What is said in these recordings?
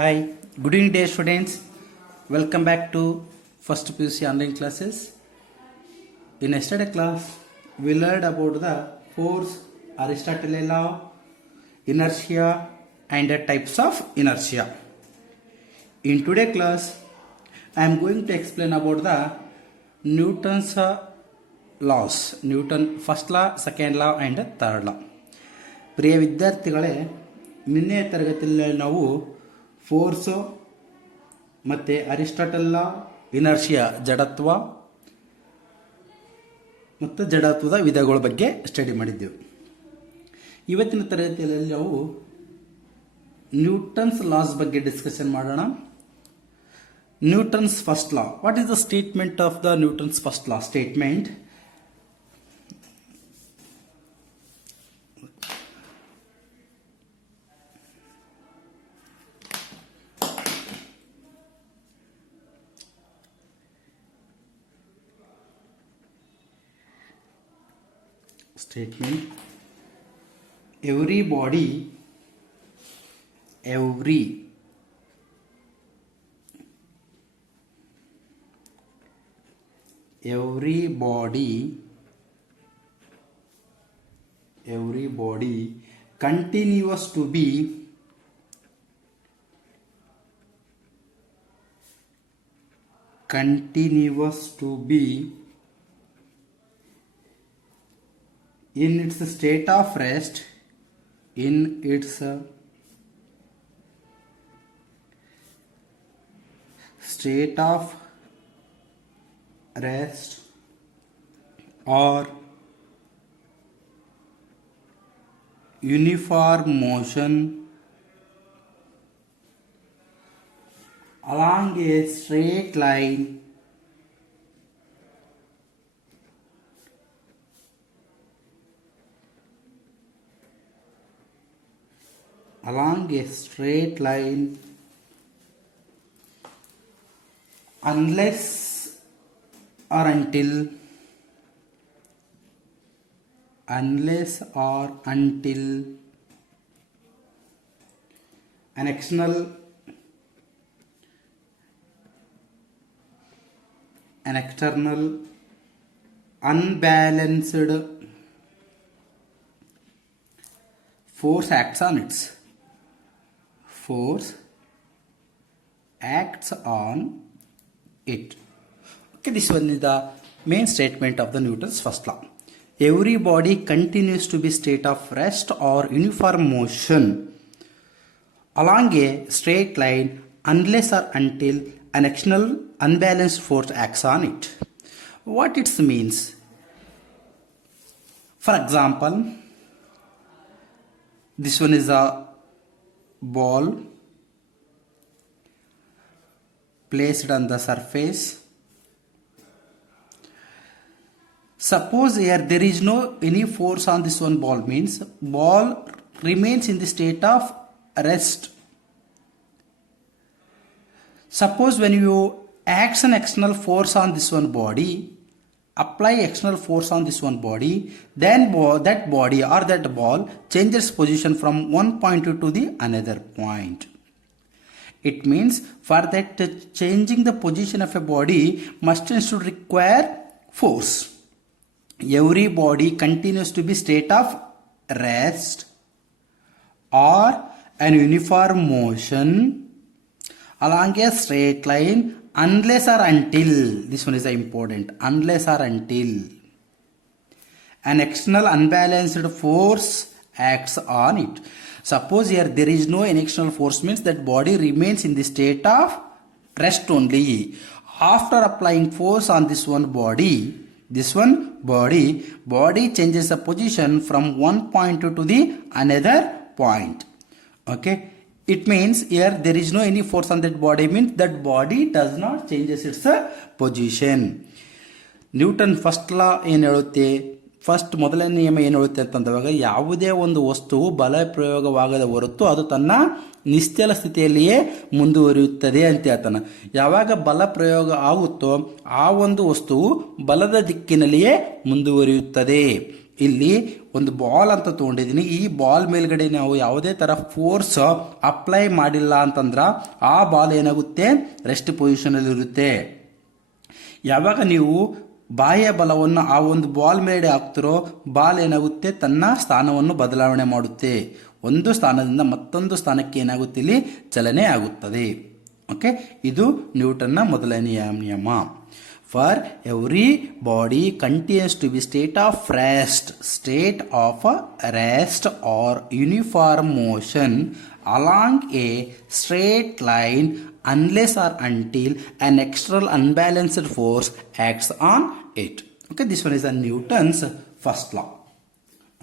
Hi, good evening dear students. Welcome back to first PUC online classes. In yesterday class, we learned about the force, Aristotelian law, inertia and the types of inertia. In today's class, I am going to explain about the Newton's laws. Newton first law, second law and third law. ಪ್ರಿಯ ವಿದ್ಯಾರ್ಥಿಗಳೇ, ನಿನ್ನೆ ತರಗತಿಯಲ್ಲಿ ನಾವು force ಮತ್ತು Aristotle ಲಾ, inertia ಜಡತ್ವ ಮತ್ತು ಜಡತ್ವದ ವಿಧಗಳ ಬಗ್ಗೆ study ಮಾಡಿದ್ದೆವು. ಇವತ್ತಿನ ತರಗತಿಯಲ್ಲಿ ನಾವು ನ್ಯೂಟನ್ಸ್ ಲಾಸ್ ಬಗ್ಗೆ ಡಿಸ್ಕಷನ್ ಮಾಡೋಣ. Newton's first law. What is the statement of the Newton's first law? Statement: every body continues to be in its state of rest, or uniform motion along a straight line unless or until an external unbalanced force acts on it. Okay, this one is the main statement of the Newton's first law. Every body continues to be state of rest or uniform motion along a straight line unless or until an external unbalanced force acts on it. What it means? For example, this one is a ball placed on the surface. Suppose here there is no any force on this one ball, means ball remains in the state of rest. Suppose when you act an external force on this one body, apply external force on this one body, then that body or that ball changes position from one point to the another point. It means for that changing the position of a body must require force. Every body continues to be state of rest or an uniform motion along a straight line unless or until, this one is important, unless or until an external unbalanced force acts on it. Suppose here there is no external force, means that body remains in the state of rest only. After applying force on this one body changes the position from one point to the another point. Okay, it means here there is no any force on that body, means that body does not changes its position. Newton first law ಏನು ಹೇಳುತ್ತೆ? First ಮೊದಲನೇ ನಿಯಮ ಏನು ಹೇಳುತ್ತೆ ಅಂತಂದಾಗ, ಯಾವುದೇ ಒಂದು ವಸ್ತುವು ಬಲ ಪ್ರಯೋಗವಾಗದ ಹೊರತು ಅದು ತನ್ನ ನಿಶ್ಚಲ ಸ್ಥಿತಿಯಲ್ಲಿಯೇ ಮುಂದುವರಿಯುತ್ತದೆ ಅಂತ ಹೇಳ್ತಾನೆ. ಯಾವಾಗ ಬಲ ಪ್ರಯೋಗ ಆಗುತ್ತೋ ಆ ಒಂದು ವಸ್ತುವು ಬಲದ ದಿಕ್ಕಿನಲ್ಲಿಯೇ ಮುಂದುವರಿಯುತ್ತದೆ. ಇಲ್ಲಿ ಒಂದು ಬಾಲ್ ಅಂತ ತೊಗೊಂಡಿದ್ದೀನಿ. ಈ ಬಾಲ್ ಮೇಲ್ಗಡೆ ನಾವು ಯಾವುದೇ ಥರ ಫೋರ್ಸ್ ಅಪ್ಲೈ ಮಾಡಿಲ್ಲ ಅಂತಂದ್ರೆ ಆ ಬಾಲ್ ಏನಾಗುತ್ತೆ, ರೆಸ್ಟ್ ಪೊಸಿಷನಲ್ಲಿ ಇರುತ್ತೆ. ಯಾವಾಗ ನೀವು ಬಾಹ್ಯ ಬಲವನ್ನು ಆ ಒಂದು ಬಾಲ್ ಮೇಲೆ ಹಾಕ್ತಿರೋ, ಬಾಲ್ ಏನಾಗುತ್ತೆ, ತನ್ನ ಸ್ಥಾನವನ್ನು ಬದಲಾವಣೆ ಮಾಡುತ್ತೆ. ಒಂದು ಸ್ಥಾನದಿಂದ ಮತ್ತೊಂದು ಸ್ಥಾನಕ್ಕೆ ಏನಾಗುತ್ತೆ, ಇಲ್ಲಿ ಚಲನೆ ಆಗುತ್ತದೆ. ಓಕೆ, ಇದು ನ್ಯೂಟನ್ನ ಮೊದಲನೆಯ ನಿಯಮ. For every body continues to be state of rest or uniform motion along a straight line unless or until an external unbalanced force acts on it. Okay, this one is a Newton's first law.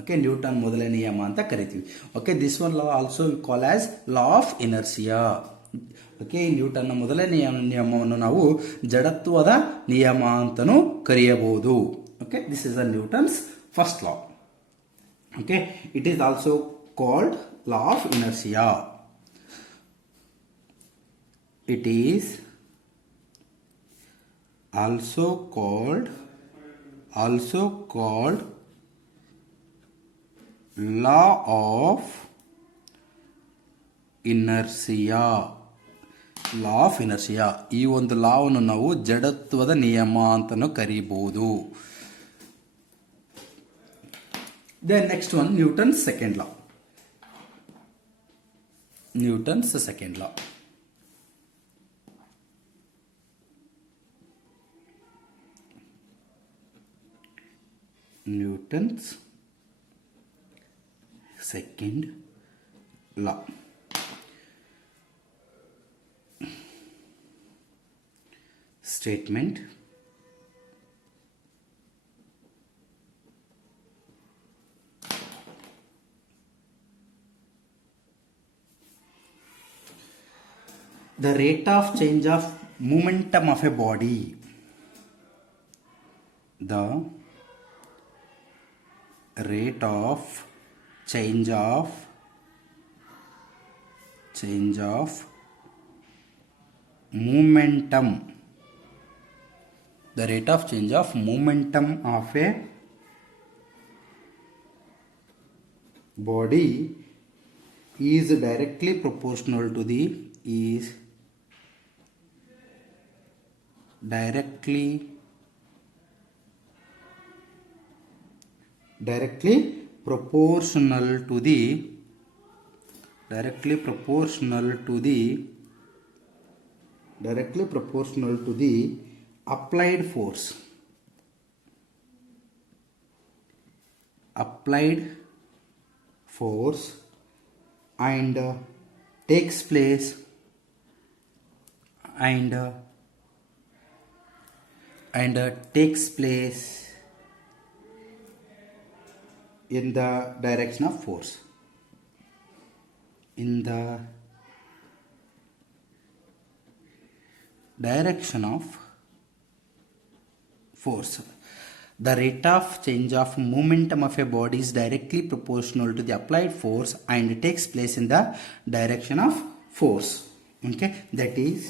Okay, Newton ಮೊದಲನೇ ನಿಯಮ ಅಂತ ಕರಿತೀವಿ. Okay, this one law also we call as law of inertia. Okay, ನ್ಯೂಟನ್ನ ಮೊದಲನೇ ನಿಯಮವನ್ನು ನಾವು ಜಡತ್ವದ ನಿಯಮ ಅಂತಲೂ ಕರೆಯಬಹುದು. Okay, this is a Newton's first law. Okay, it is also called law of inertia. It is also called law of inertia. Law of inertia, ಈ ಒಂದು ಲಾವನ್ನು ನಾವು ಜಡತ್ವದ ನಿಯಮ ಅಂತಲೂ ಕರೀಬಹುದು. Then next one, Newton's second law. Newton's second law. Statement: the rate of change of momentum of a body, the rate of change of momentum, the rate of change of momentum of a body is directly proportional to the directly proportional to the applied force and takes place in the direction of force. The rate of change of momentum of a body is directly proportional to the applied force and takes place in the direction of force. Okay, that is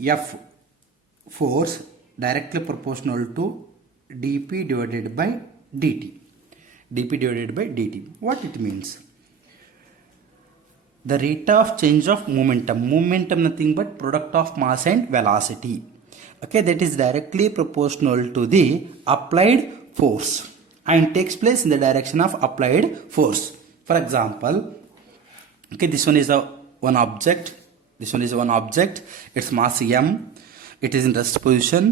F force directly proportional to dp divided by dt. What it means? The rate of change of momentum nothing but product of mass and velocity. Okay, that is directly proportional to the applied force and takes place in the direction of applied force. For example, okay, this one is one object. Its mass m. It is in rest position.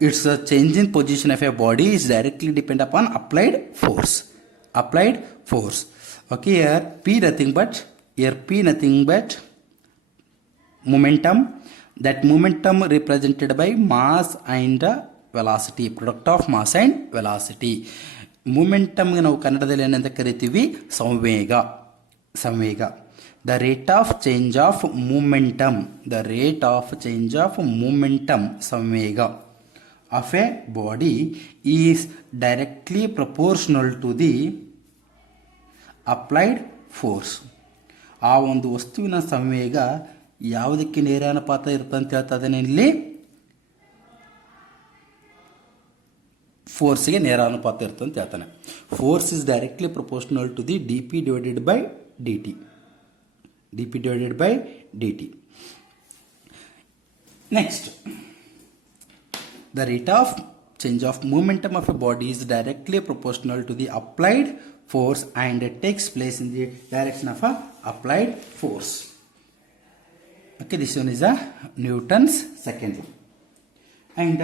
Its change in position of a body is directly depend upon applied force. Okay, here P nothing but momentum. That momentum represented by mass and velocity, product of mass and velocity. Momentum ನಾವು ಕನ್ನಡದಲ್ಲಿ ಏನಂತ ಕರಿತೀವಿ? ಸಂವೇಗ. The rate of change of momentum ಸಂವೇಗ of a body is directly proportional to the applied force. ಆ ಒಂದು ವಸ್ತುವಿನ ಸಂವೇಗ ಯಾವುದಕ್ಕೆ ನೇರಾನುಪಾತ ಇರುತ್ತೆ ಅಂತ ಹೇಳ್ತಾ ಇದ್ದೇನೆ ಇಲ್ಲಿ? ಫೋರ್ಸ್ಗೆ ನೇರ ಅನುಪಾತ ಇರುತ್ತೆ ಅಂತ ಹೇಳ್ತಾನೆ. Force is directly proportional to the D P divided by D T. D P divided by D T. Next, the rate of change of momentum of a body is directly proportional to the applied force and it takes place in the direction of a applied force. Okay, this one is a Newton's second law and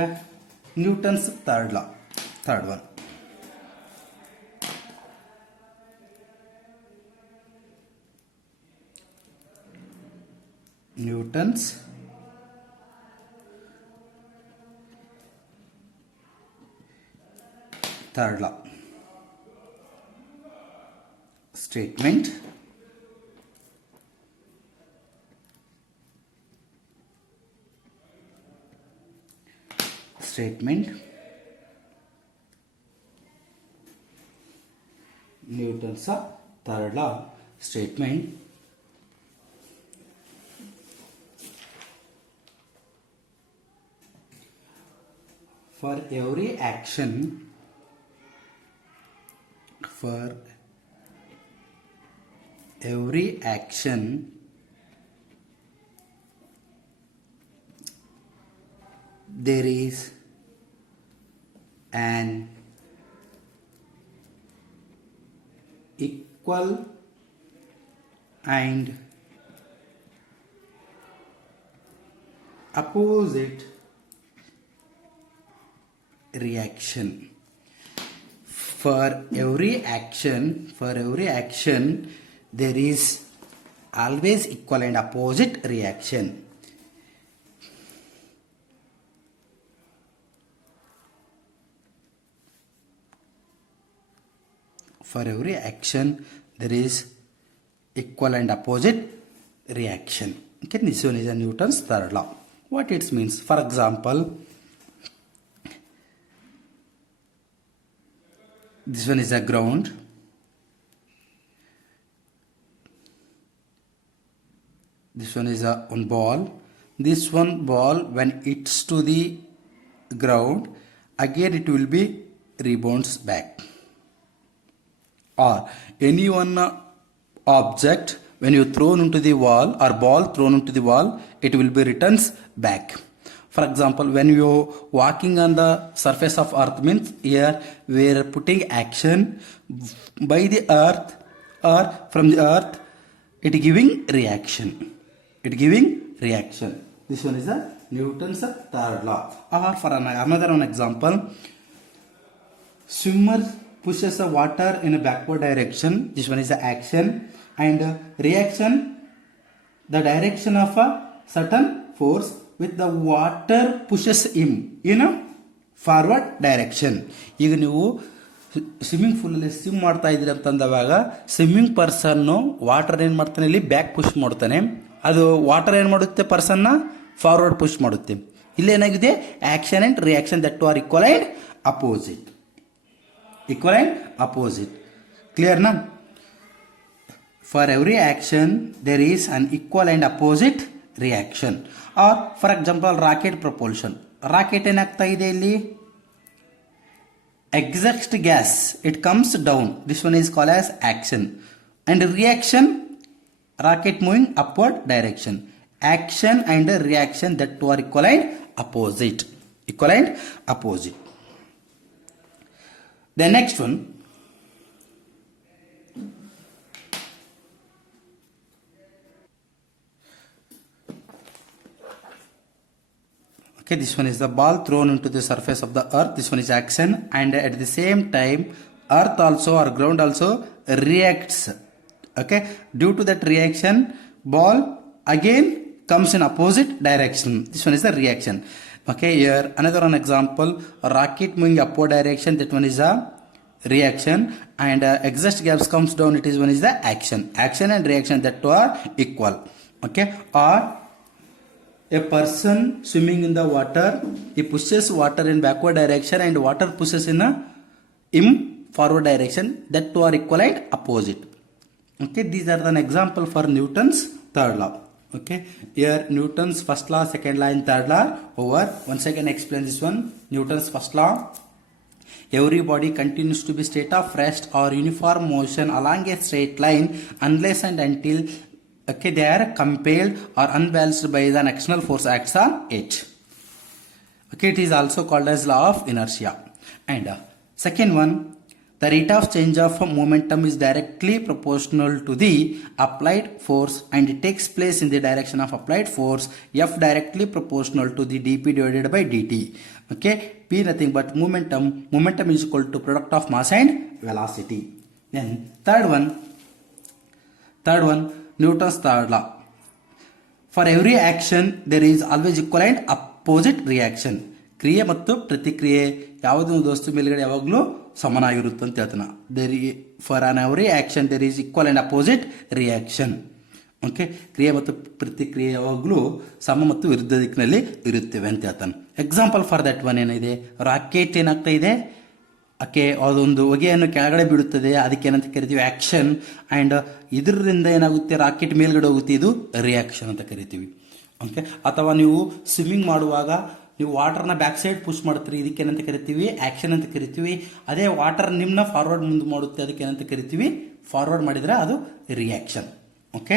Newton's third law. Third one, Newton's third law. Statement. Newton's third law statement. For every action there is an equal and opposite reaction. For every action there is always equal and opposite reaction. For every action there is equal and opposite reaction. Okay, this one is a Newton's third law. What it means? For example, this one is a ground. This one is a one ball. This one ball when it's to the ground, again it will be rebounds back. Or any one object when you thrown into the wall or ball thrown into the wall, it will be returns back. For example, when you walking on the surface of earth, means here we are putting action by the earth or from the earth, it giving reaction. This one is a Newton's third law. Or for another one example, swimmer pushes the water in a backward direction. This one is the action, and reaction, the direction of a certain force with the water pushes him in a forward direction. ಈಗ ನೀವು swimming ಪೂಲಲ್ಲಿ swim ಮಾಡ್ತಾ ಇದ್ದೀರಿ ಅಂತಂದವಾಗ swimming ಪರ್ಸನ್ನು water ಏನು ಮಾಡ್ತಾನೆ, ಇಲ್ಲಿ back push ಮಾಡ್ತಾನೆ. ಅದು water ಏನು ಮಾಡುತ್ತೆ, ಪರ್ಸನ್ನ ಫಾರ್ವರ್ಡ್ ಪುಷ್ ಮಾಡುತ್ತೆ. ಇಲ್ಲೇನಾಗಿದೆ, action and reaction that are equal and opposite. Clear now? For every action there is an equal and opposite reaction. Or for example, rocket propulsion. Rocket ಏನಾಗ್ತಾ ಇದೆ, ಇಲ್ಲಿ exhaust gas, it comes down. This one is called as action. And reaction, rocket moving upward direction. Action and reaction, that two are equal and opposite. The next one, okay, this one is the ball thrown into the surface of the earth. This one is action, and at the same time earth also or ground also reacts. Okay, due to that reaction, ball again comes in opposite direction. This one is the reaction. Okay, here another one example, rocket moving upward direction, that one is a reaction, and exhaust gas comes down, it is one is the action and reaction, that two are equal. Okay, or a person swimming in the water, he pushes water in backward direction and water pushes in in forward direction, that two are equal and opposite. Okay, these are an example for Newton's third law. Okay, here Newton's first law, second law and third law over. Once again explain this one. Newton's first law, every body continues to be state of rest or uniform motion along a straight line unless and until okay they are compelled or unbalanced by the external force acts on it. Okay, it is also called as law of inertia. And second one, the rate of change of momentum is directly proportional to the applied force and it takes place in the direction of applied force, F directly proportional to the dp divided by dt. Okay, p nothing but momentum is equal to product of mass and velocity. Then third one Newton's third law. For every action there is always equal and opposite reaction. ಕ್ರಿಯೆ ಮತ್ತು ಪ್ರತಿಕ್ರಿಯೆ ಯಾವುದೋ ಒಂದು ವಸ್ತು ಮೇಲ್ಗಡೆ ಯಾವಾಗಲೂ ಸಮನಾಗಿರುತ್ತೆ ಅಂತ ಹೇಳ್ತಾನೆ. For on every action there is equal and opposite reaction. Okay, ಕ್ರಿಯೆ ಮತ್ತು ಪ್ರತಿಕ್ರಿಯೆ ಯಾವಾಗಲೂ ಸಮ ಮತ್ತು ವಿರುದ್ಧ ದಿಕ್ಕಿನಲ್ಲಿ ಇರುತ್ತವೆ ಅಂತ ಹೇಳ್ತಾನೆ. ಎಕ್ಸಾಂಪಲ್ ಫಾರ್ ದಟ್ ಒನ್ ಏನಿದೆ, ರಾಕೆಟ್ ಏನಾಗ್ತಾ ಇದೆ, ಓಕೆ, ಅದೊಂದು ಹೊಗೆಯನ್ನು ಕೆಳಗಡೆ ಬಿಡುತ್ತದೆ, ಅದಕ್ಕೆ ಏನಂತ ಕರಿತೀವಿ ಆಕ್ಷನ್. ಆ್ಯಂಡ್ ಇದರಿಂದ ಏನಾಗುತ್ತೆ, ರಾಕೆಟ್ ಮೇಲ್ಗಡೆ ಹೋಗುತ್ತೆ, ಇದು ರಿಯಾಕ್ಷನ್ ಅಂತ ಕರಿತೀವಿ. ಓಕೆ, ಅಥವಾ ನೀವು ಸ್ವಿಮ್ಮಿಂಗ್ ಮಾಡುವಾಗ ನೀವು ವಾಟರ್ನ ಬ್ಯಾಕ್ ಸೈಡ್ ಪುಷ್ ಮಾಡ್ತೀರಿ, ಇದಕ್ಕೆ ಏನಂತ ಕರಿತೀವಿ ಆಕ್ಷನ್ ಅಂತ ಕರಿತೀವಿ. ಅದೇ ವಾಟರ್ ನಿಮ್ಮನ್ನ ಫಾರ್ವರ್ಡ್ ಮುಂದೆ ಮಾಡುತ್ತೆ, ಅದಕ್ಕೆ ಏನಂತ ಕರಿತೀವಿ ಫಾರ್ವರ್ಡ್ ಮಾಡಿದರೆ ಅದು ರಿಯಾಕ್ಷನ್. ಓಕೆ.